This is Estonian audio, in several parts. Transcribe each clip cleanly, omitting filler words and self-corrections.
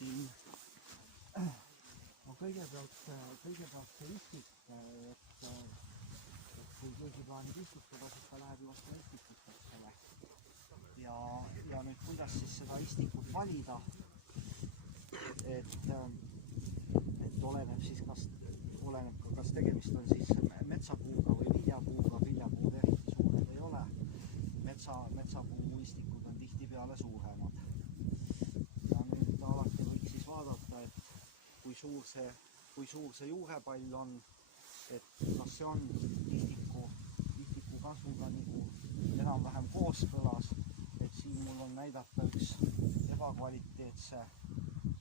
siin no kõigepealt see istik, et kui keegi plaanib istutada, siis ta läheb ju vastu istikutele. Ja nüüd kuidas siis seda istikut valida, et oleneb siis kas tegemist on siis metsapuuga või viljapuuga, viljapuud eriti suured ei ole, metsapuu istikud on tihtipeale suuremad. Ja nüüd alati võiks siis vaadata, et kui suur see juurepall on, et kas see on istiku kasvuga nagu enam-vähem kooskõlas, et siin mul on näidata üks ebakvaliteetse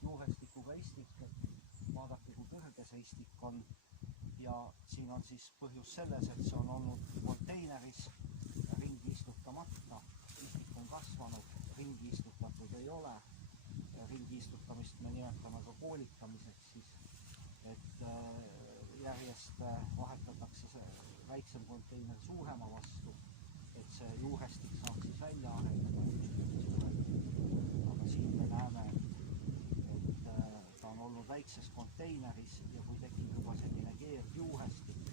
juurestikuga istik, et vaadake, kui kõrge see istik on. Ja siin on siis põhjus selles, et see on olnud konteineris ringi istutamata, istik on kasvanud, ringi istutatud ei ole. Ringi istutamist me nimetame ka koolitamiseks siis, et järjest vahetatakse see väiksem konteiner suurema vastu, et see juurestik saaks siis välja areneda. Aga siin me näeme, et ta on olnud väikses konteineris ja kui tekib juba selline keerdjuurestik,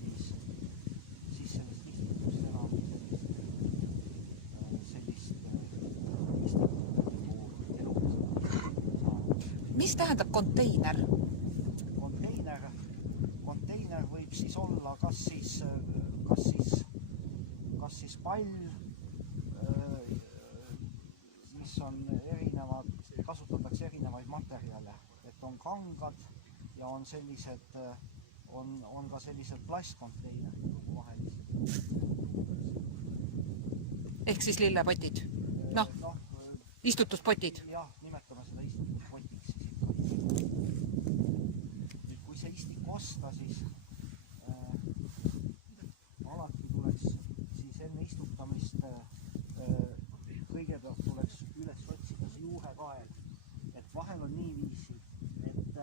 siis sellest istikust enam sellist istikut nagu elumist saanud. Mis tähendab konteiner? Konteiner võib siis olla kas siis pall, mis on erinevad, kasutatakse erinevaid materjale, et on kangad ja on sellised, on ka sellised plastkonteinerid vahelised. Ehk siis lillepotid? Noh, istutuspotid? Jah, nimetame seda istutuspotiks siis ikka. Nüüd, kui see istik osta, siis alati tuleks siis enne istutamist kõigepealt tuleks üles otsida see juurekael. Et vahel on niiviisi, et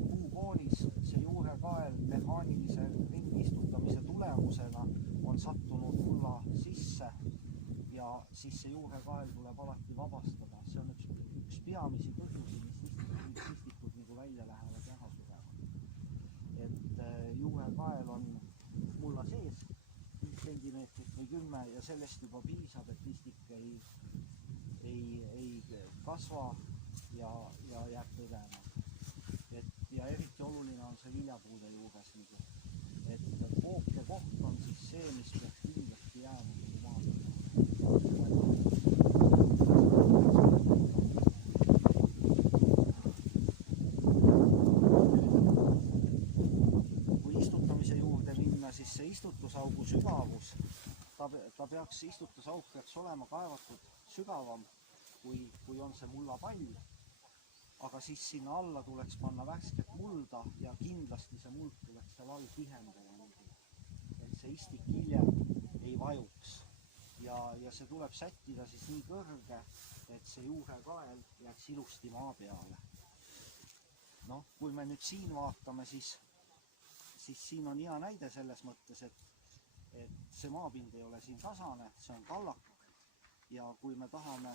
puukoolis see juurekael mehaanilise ringi istutamise tulemusena on sattunud mulla sisse ja siis see juurekael tuleb alati vabastada. See on üks peamisi põhjusi, mis istikud nagu välja lähevad ja ära surevad. Et juurekael on mulla sees 5 sentimeetrit või 10 ja sellest juba piisab, et istik ei kasva ja jääb tõdema. Ja eriti oluline on see viljapuude juures, et pooke koht on siis see, mis peaks kindlasti jääma maale. Kui istutamise juurde minna, siis see istutusaugu sügavus, ta peaks, istutusauk peaks olema kaevatud sügavam, kui on see mullapall. Aga siis sinna alla tuleks panna värsket mulda ja kindlasti see muld tuleks seal all tihendada, et see istik hiljem ei vajuks. Ja see tuleb sättida siis nii kõrge, et see juurekael jääks ilusti maa peale. Noh, kui me nüüd siin vaatame, siis siin on hea näide selles mõttes, et see maapind ei ole siin tasane, see on kallak. Ja kui me tahame,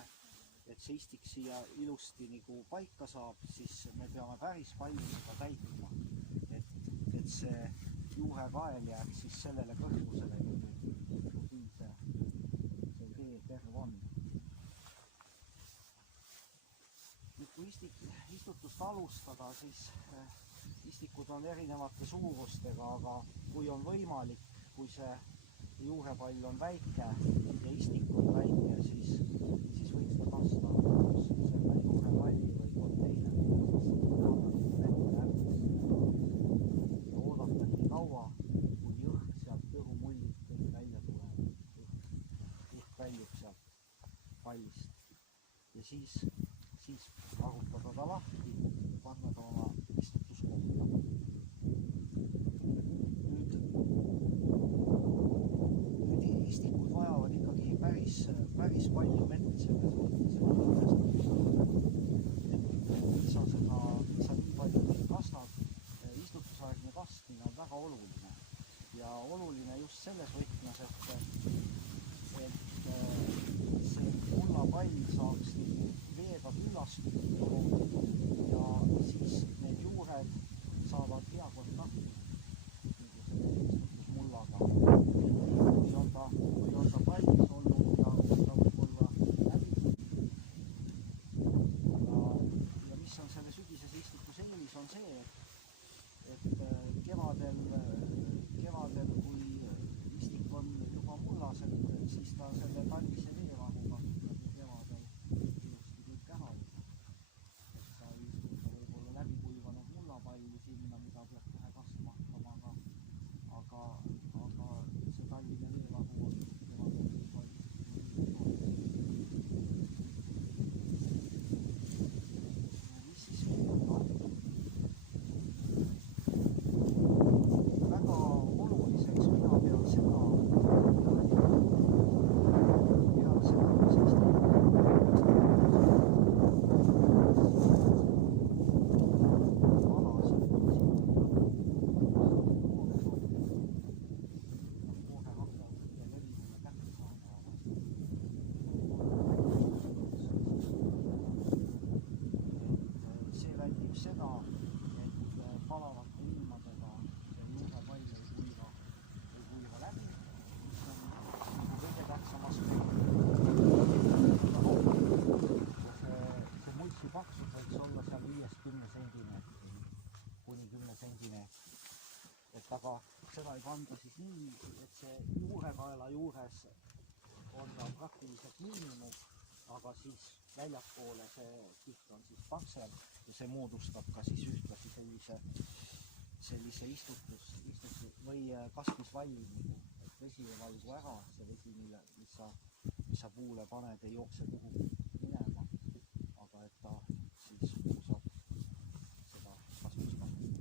et see istik siia ilusti nagu paika saab, siis me peame päris palju seda täitma, et see juurekael jääb siis sellele kõrgusele, kui see teeterv on. Nüüd, kui istutust alustada, siis istikud on erinevate suurustega, aga kui on võimalik, kui see juurepall on väike ja istik on väike, siis võiks ta kasta selle juurepalli või konteineri ja oodata nii kaua, kuni õhk sealt kõhumullid kõik välja tuleb. Õhk väljub sealt pallist ja siis arutada ta lahti, panna ta oma istutuskohta. Nüüd istikud vajavad ikkagi päris palju vett selles mõttes, et sa nii palju neid kastad, istutusaegne kastmine on väga oluline. Ja oluline just selles võtmes, et see mullapall saaks veega külla tagastub ja siis need juured saavad hea kontakti mullaga. Kui on ta valmis olnud ja ta võib-olla läbi. Ja mis on selle sügisese istikus eelis on see, et kevadel kui istik on juba mullased, siis ta selle talvise veevahuga kevadel ilusti kõik ära. Ta istuda võib-olla läbi kuivanud mullapalli sinna, mida peab kohe kasvama hakkama, aga see talvine veevahu on kevadel juba mis siis väga oluliseks mina pean seda, seda, et palavate ilmadega see juurepall ei kuiva läbi, mis on kõige tähtsam aspekt. See multsi paksus võiks olla seal 5-10 sentimeetri kuni 10 sentimeetri. Et aga seda ei panda siis nii, et see juurekaela juures on ta praktiliselt miinimum, aga siis väljapoole see kiht on siis paksem ja see moodustab ka siis ühtlasi sellise istutus või kasvusvalli, et vesi ei valgu ära, see vesi, mis sa puule paned, ei jookse kuhugi minema, aga et ta siis saab seda kasvust kasutada.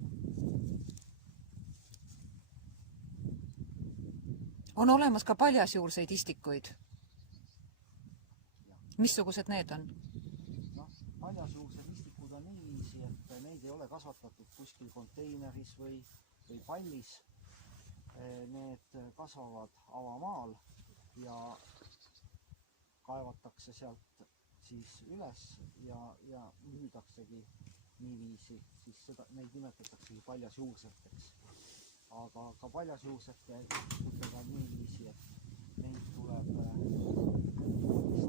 On olemas ka paljasjuurseid istikuid. Missugused need on? Paljasjuursed istikud on niiviisi, et neid ei ole kasvatatud kuskil konteineris või pallis. Need kasvavad avamaal ja kaevatakse sealt siis üles ja müüdaksegi niiviisi, siis neid nimetataksegi paljasjuurseteks. Aga ka paljasjuursete istikutega on niiviisi, et neid tuleb tekiks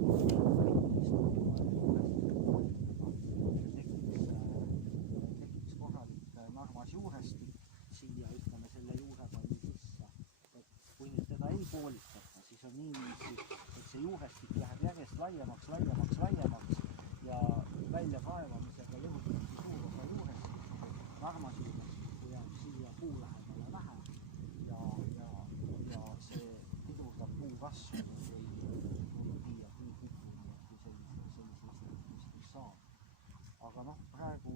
korralik narmas juurestik siia, ütleme selle juurepalli sisse. Et kui nüüd teda ei poolitata, siis on niiviisi, et see juurestik läheb järjest laiemaks ja välja kaevamisega lõhutakse suur osa juurestikku, narmas juurestikku jääb siia puu lähedale vähe ja see pidurdab puu kasvu või viia puu kukkuni, kui sellise istikust saab. Aga praegu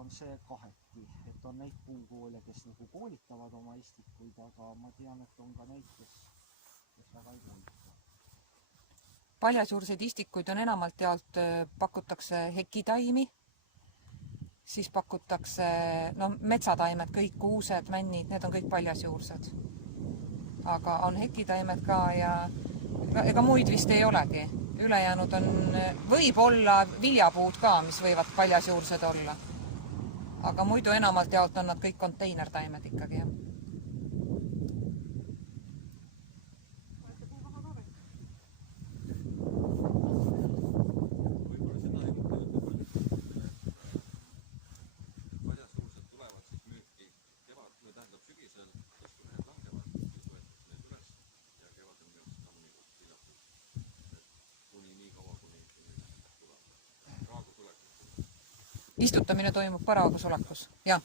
on see kaheti, et on neid puukoole, kes nagu koolitavad oma istikuid, aga ma tean, et on ka neid, kes väga ei koolita. Paljasjuurseid istikuid on enamalt jaolt, pakutakse hekitaimi, siis pakutakse metsataimed, kõik kuused, männid, need on kõik paljasjuursed. Aga on hekitaimed ka ja ega muid vist ei olegi. Ülejäänud on, võib olla viljapuud ka, mis võivad paljasjuursed olla. Aga muidu enamalt jaolt on nad kõik konteinertaimed ikkagi. Istutamine toimub paraagusolekus, jah.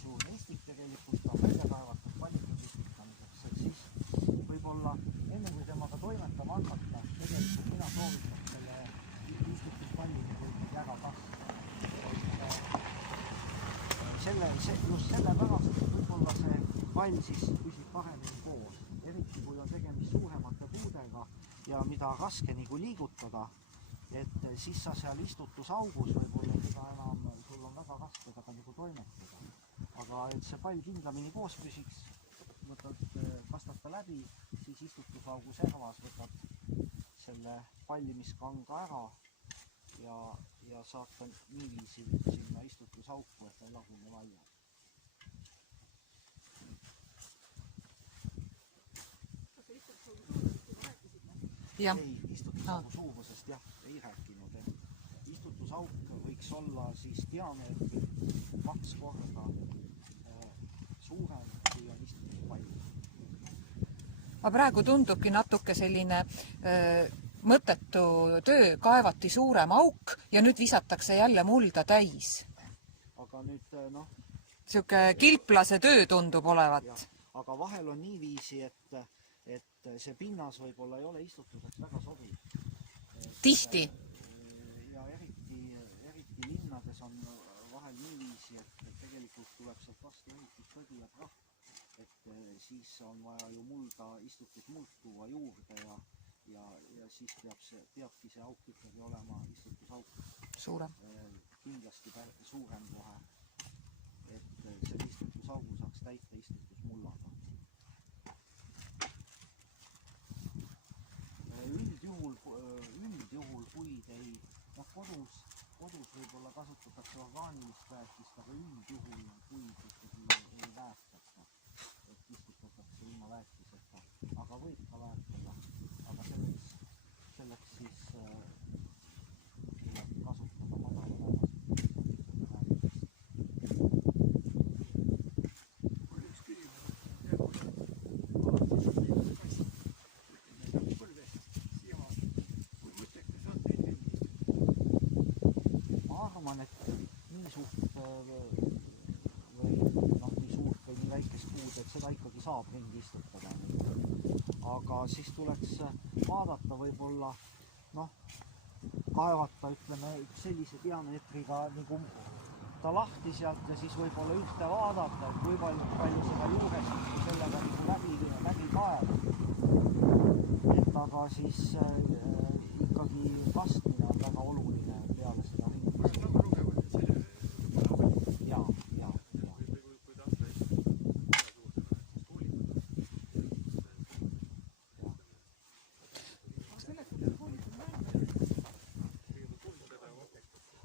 Suur istik tegelikult on välja kaevatud paljuks istutamiseks, et siis võib-olla enne kui temaga toimetama hakata, tegelikult mina soovitaks selle istutuspallini kui väga kasvada. Just sellepärast, et võib-olla see pall siis püsib paremini koos, eriti kui on tegemist suuremate puudega ja mida raske nagu liigutada, et siis sa seal istutusaugus võib-olla seda enam, sul on väga raske taga nagu toimetada. Aga et see pall kindlamini koos püsiks, võtad, kastad ta läbi, siis istutusaugu servas võtad selle pallimiskanga ära ja saad ta niiviisi sinna istutusauku, et ta ei lagune laiali. Ei, istutusaugu suurusest jah, ei rääkinud. Istutusauk võiks olla siis diameetri 2 korda suurem kui on istutuspall. Aga praegu tundubki natuke selline mõttetu töö, kaevati suurem auk ja nüüd visatakse jälle mulda täis. Aga nüüd Siuke kilplase töö tundub olevat. Aga vahel on niiviisi, et see pinnas võib-olla ei ole istutuseks väga sobiv. Tihti. Ja eriti linnades on vahel niiviisi, et tegelikult tuleb sealt vastu ehituspõdi ja trahv. Et siis on vaja ju mulda, istutusmuld tuua juurde ja siis peabki see auk ikkagi olema istutusauk. Suurem. Kindlasti suurem kohe, et see istutusaugu saaks täita istutusmullaga. Üldjuhul puid ei, kodus võib-olla kasutatakse orgaanilist väetist, aga üldjuhul puid ikkagi ei väetata, et istutatakse ilma väetiseta, aga võib ka väetada, aga selleks siis tuleb kasutada madala lämmastusega väetist. Seda ikkagi saab ringi istutada. Aga siis tuleks vaadata võib-olla, kaevata, ütleme, sellise diameetriga nagu ta lahti sealt ja siis võib-olla ühte vaadata, et kui palju seda juurest sellega nagu läbi kaevab. Et aga siis ikkagi kastmine on väga oluline peale seda ringi.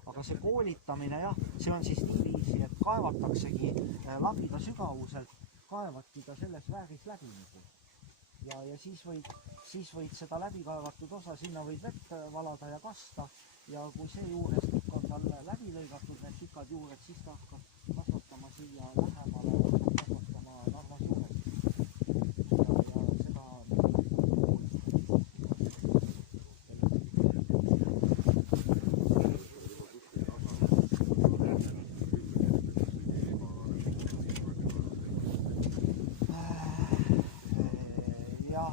Aga see koolitamine jah, see on siis niiviisi, et kaevataksegi labida sügavuselt, kaevadki ta selles vääris läbi. Ja siis võid seda läbikaevatud osa, sinna võid vett valada ja kasta ja kui see juurestik on tal läbi lõigatud, need pikad juured, siis ta hakkab kasvatama siia lähemale, kasvatama Narvas juurestik. Ja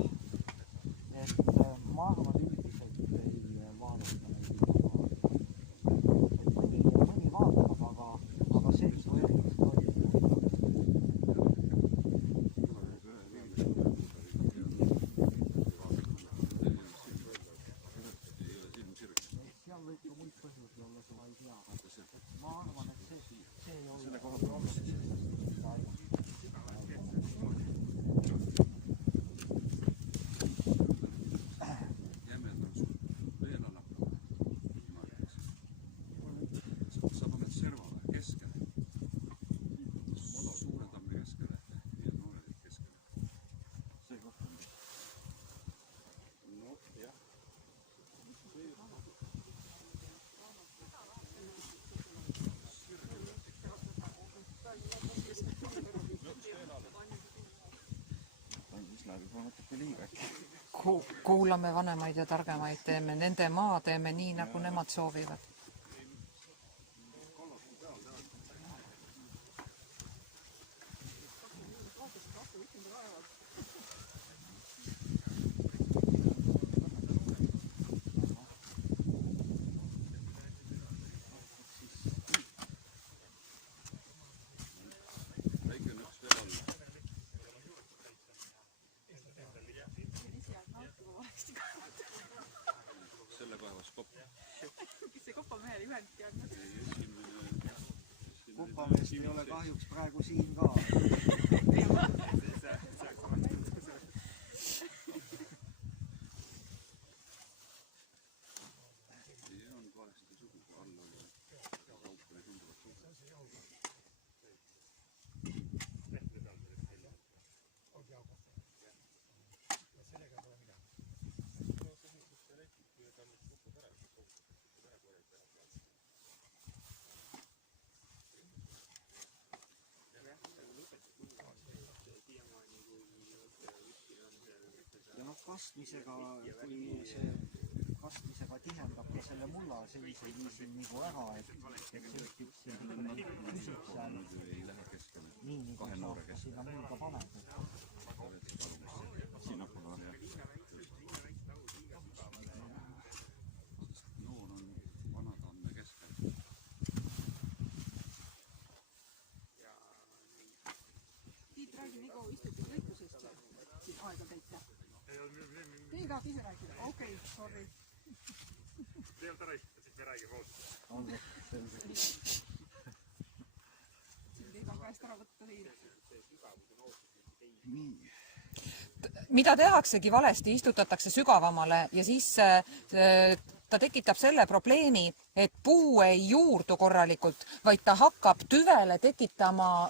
seda Kuulame vanemaid ja targemaid, teeme nende maa, teeme nii, nagu nemad soovivad. Hästi kaevatud. Kopameest ei ole kahjuks praegu siin ka. Ja noh, kastmisega, kui see kastmisega tihendab ka selle mulla sellisel viisil nagu ära, et tekib selline püsib seal nii nagu saab ka sinna mulga paneb. Sinna poole on jah. Noor on Vanatamme keskel. Tiit, räägi nii kaua istutud lõikusest siin aega täita. Teie ka ise rääkida? Okei, sorry. Te ei olnud ära istutud, siis me räägime ausalt. Olgu, selge. Siin teid on käest ära võtta siin. Nii. Mida tehaksegi valesti, istutatakse sügavamale ja siis ta tekitab selle probleemi, et puu ei juurdu korralikult, vaid ta hakkab tüvele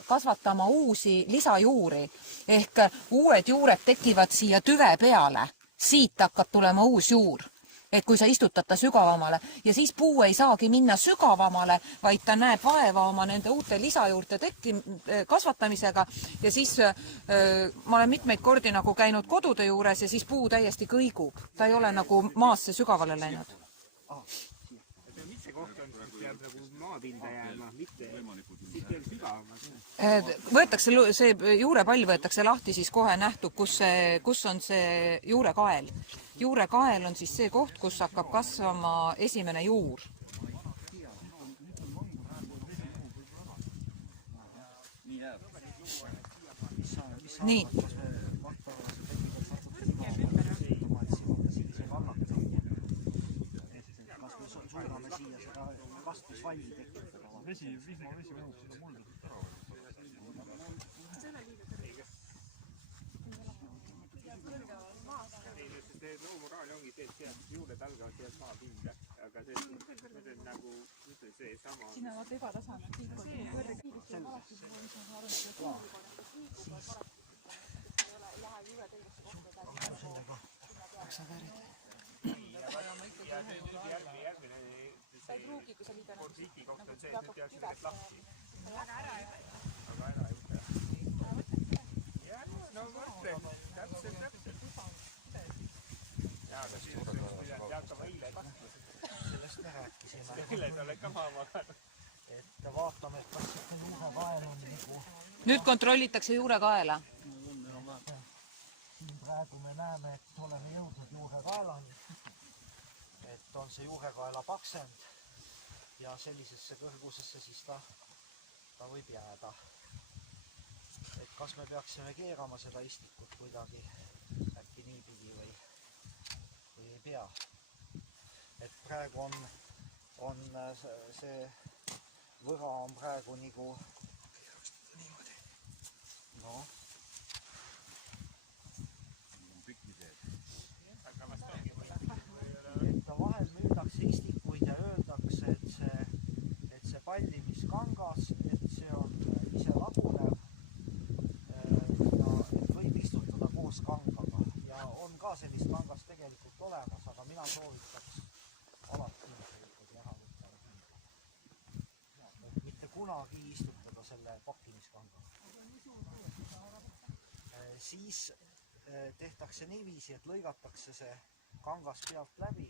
kasvatama uusi lisajuuri. Ehk uued juured tekivad siia tüve peale. Siit hakkab tulema uus juur. Et kui sa istutad ta sügavamale ja siis puu ei saagi minna sügavamale, vaid ta näeb vaeva oma nende uute lisajuurte kasvatamisega ja siis ma olen mitmeid kordi nagu käinud kodude juures ja siis puu täiesti kõigub. Ta ei ole nagu maasse sügavale läinud. Mis see koht on, siis peab nagu maapinda jääma, mitte siit veel sügavamas. See juurepall võetakse lahti, siis kohe nähtub, kus on see juurekael. Juurekael on siis see koht, kus hakkab kasvama esimene juur. Nii. Vihma vesi mahub seda muldatust ära. See loomukaal ongi see, et sealt juured algavad sealt maapinda, aga see on nagu see sama. Siin on vaata ebatasane. Sa ei pruugi, kui sa liida portiiki koht on see, et nüüd peaks sellest lahti. Aga ära ei võta. Jah, no mõtle, täpselt. Jaa, aga siin pidanud hakkama eile kasvama. Sellest me rääkisime. Eile sa oled ka maha maganud. Et vaatame, et kas juurekael on nagu... Nüüd kontrollitakse juurekaela. Siin praegu me näeme, et oleme jõudnud juurekaelani. Et on see juurekaela paksend ja sellisesse kõrgusesse siis ta võib jääda. Et kas me peaksime keerama seda istikut kuidagi äkki niipidi või ei pea. Et praegu on see võra on praegu nagu no et vahel müüdakse istikuid ja öeldakse, et see pallimiskangas, et see on ise lagunev ja et võib istutada koos kangaga ja on ka sellist kangast tegelikult olemas, aga mina soovitaks alati ära võtta. Mitte kunagi istutada selle pakkimiskangaga. Siis tehtakse niiviisi, et lõigatakse see kangas pealt läbi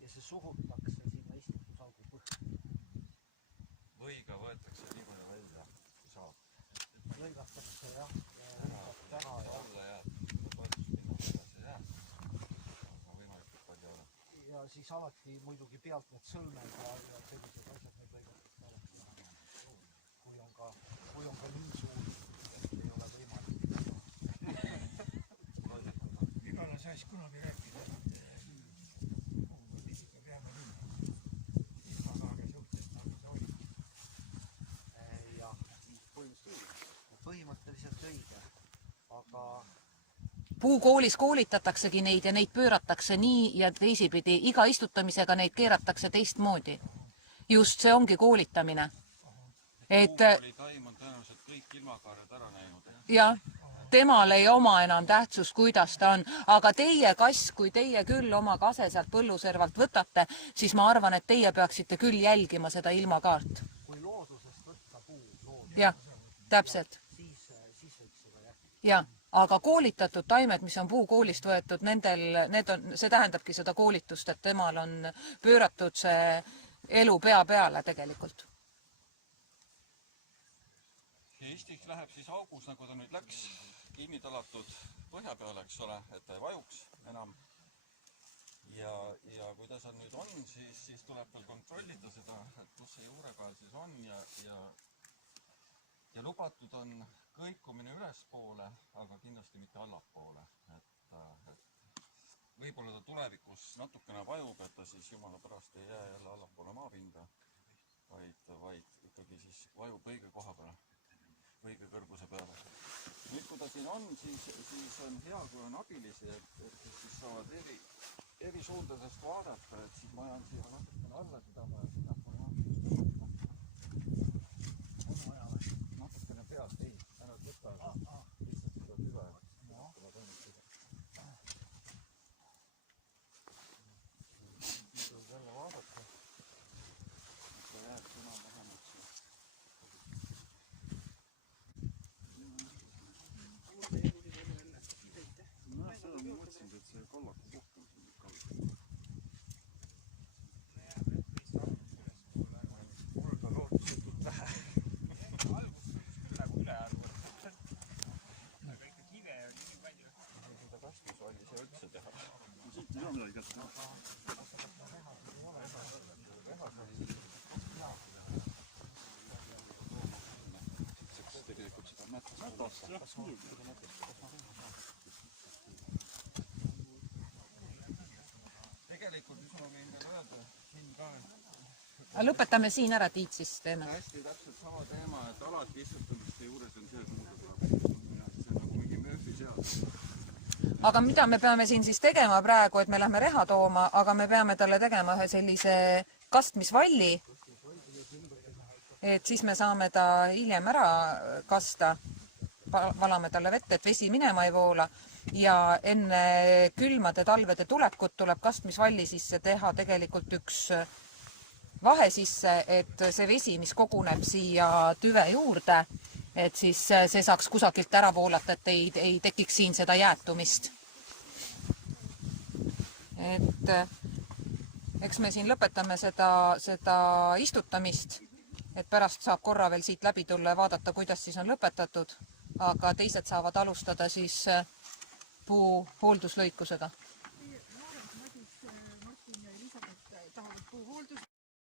ja see suhutakse sinna istutusaugu põhja. Või ka võetakse nii palju välja, kui saab. Lõigatakse jah, ära ja alla jääb, toetuspinna edasi jääb. Aga võimalikult palju ole. Ja siis alati muidugi pealt need sõlmed ja sellised asjad need lõigatakse alati. Kui on ka nii suur, et ei ole võimalik. Igale saaks kunagi rääkida. Peame küll. Aga suht puukoolis koolitataksegi neid ja neid pööratakse nii ja teisipidi. Iga istutamisega neid keeratakse teistmoodi. Just see ongi koolitamine. puukoolitaim on tõenäoliselt kõik ilmakaared ära näinud. Ja temal ei oma enam tähtsust, kuidas ta on. Aga teie kass, kui teie küll oma kase sealt põlluservalt võtate, siis ma arvan, et teie peaksite küll jälgima seda ilmakaart. Kui loodusest võtta puu, Jah, täpselt. siis võib seda jah. Ja, aga koolitatud taimed, mis on puukoolist võetud, see tähendabki seda koolitust, et temal on pööratud see elu pea peale tegelikult. Istiks läheb siis augus, nagu ta nüüd läks, kinni talatud põhja peale, eks ole, et ta ei vajuks enam. Ja kui ta seal nüüd on, siis tuleb veel kontrollida seda, et kus see juurepeal siis on ja lubatud on kõikumine ülespoole, aga kindlasti mitte allapoole. Võib-olla ta tulevikus natukene vajub, et ta siis jumala pärast ei jää jälle allapoole maapinda, vaid ikkagi siis vajub õige koha peale, õige kõrguse peale. Nüüd, kui ta siin on, siis on hea, kui on abilisi, et siis saavad eri suundadest vaadata, et siis ma ajan siia natukene alla, seda ma sinnapoole natukene pealt, ei, ära võta, lihtsalt seda tüve. Nüüd jälle vaadata, et ta jääb sõna vähemalt siin. No seda ma mõtlesin, et see kallaku koht on siin kaldu. Mul on lootusetult vähe. Alguses küll nagu üle arvata. Aga ikka kive on nii palju. Seda kastusvalli ei saa üldse teha. Siit ei ole midagi kätte. Tegelikult seda mätast tegelikult, mis ma võin veel öelda, siin ka Lõpetame siin ära, Tiit, siis teeme. hästi täpselt sama teema, et alati istutamiste juures on see, et muuda tuleb. See on nagu mingi Murphy seadus. Aga mida me peame siin siis tegema praegu, et me lähme reha tooma, aga me peame talle tegema ühe sellise kastmisvalli, et siis me saame ta hiljem ära kasta, valame talle vette, et vesi minema ei voola ja enne külmade talvede tulekut tuleb kastmisvalli sisse teha tegelikult üks vahe sisse, et see vesi, mis koguneb siia tüve juurde, et siis see saaks kusagilt ära voolata, et ei tekiks siin seda jäätumist. Et eks me siin lõpetame seda istutamist, et pärast saab korra veel siit läbi tulla ja vaadata, kuidas siis on lõpetatud, aga teised saavad alustada siis puu hoolduslõikusega.